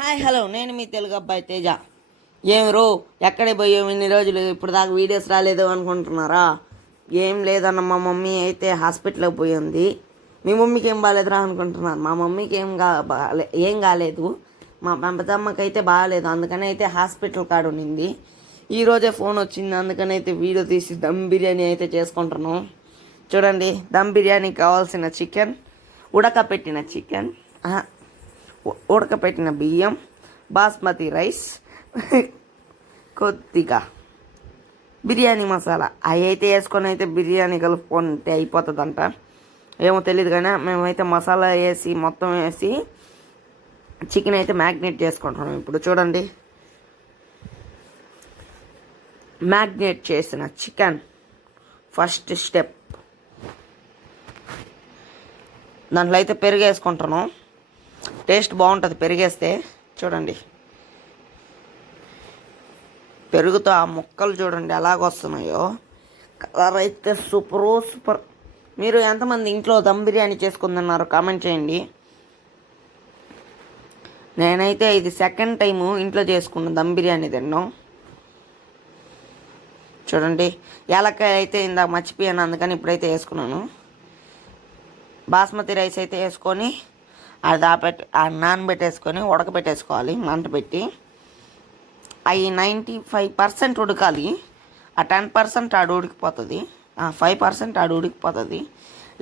Hi hello నేను మీ తెలుగు అబ్బాయి తేజ. ఏం రో ఎక్కడే పోయావు ఇన్ని రోజులు, ఇప్పుడు దాకా వీడియోస్ రాలేదు అనుకుంటున్నారా? ఏం లేదన్న, మా మమ్మీ అయితే హాస్పిటల్కి పోయింది. మీ మమ్మీకి ఏం బాగాలేదురా అనుకుంటున్నారు. మా మమ్మీకి ఏం కాలేదు. మా పెద్దమ్మకి అయితే బాగాలేదు, అందుకని అయితే హాస్పిటల్ కాడ ఉండింది. ఈరోజే ఫోన్ వచ్చింది, అందుకని అయితే వీడియో తీసి దమ్ బిర్యానీ అయితే చేసుకుంటున్నాం. చూడండి, దమ్ బిర్యానీకి కావాల్సిన చికెన్, ఉడకపెట్టిన చికెన్, ఉడకపెట్టిన బియ్యం, బాస్మతి రైస్, కొద్దిగా బిర్యానీ మసాలా అవి అయితే వేసుకొని అయితే బిర్యానీ కలుపుకుంటే అయిపోతుందంట. ఏమో తెలియదు కానీ మేమైతే మసాలా వేసి మొత్తం వేసి చికెన్ అయితే మ్యాగ్నేట్ చేసుకుంటున్నాం. ఇప్పుడు చూడండి, మ్యాగ్నేట్ చేసిన చికెన్ ఫస్ట్ స్టెప్, దాంట్లో అయితే పెరుగు వేసుకుంటున్నాం. టేస్ట్ బాగుంటుంది పెరిగేస్తే. చూడండి, పెరుగుతో ఆ ముక్కలు చూడండి ఎలాగొస్తున్నాయో. కలర్ అయితే సూపర్. మీరు ఎంతమంది ఇంట్లో దమ్ బిర్యానీ చేసుకుంటున్నారో కామెంట్ చేయండి. నేనైతే ఇది సెకండ్ టైము ఇంట్లో చేసుకున్న దమ్ బిర్యానీ తిన్నాం. చూడండి, యాలక్కాయ అయితే ఇందాక మర్చిపోయాను, అందుకని ఇప్పుడైతే వేసుకున్నాను. బాస్మతి రైస్ అయితే వేసుకొని అది నానబెట్టేసుకొని ఉడకబెట్టేసుకోవాలి మంట పెట్టి. అవి 95% ఉడకాలి, ఆ 10% ఆడు ఉడికిపోతుంది, 5% ఆడు ఉడికిపోతుంది.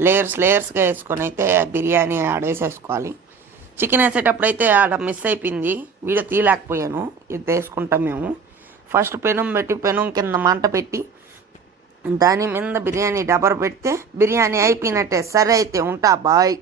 లేయర్స్గా వేసుకొని అయితే బిర్యానీ ఆడేసేసుకోవాలి. చికెన్ వేసేటప్పుడు అయితే ఆడ మిస్ అయిపోయింది, వీడియో తీయలేకపోయాను. ఇది వేసుకుంటాం మేము. ఫస్ట్ పెనం కింద మంట పెట్టి దాని మీద బిర్యానీ డబర్ పెడితే బిర్యానీ అయిపోయినట్టే. సరే అయితే ఉంటా, బాయ్.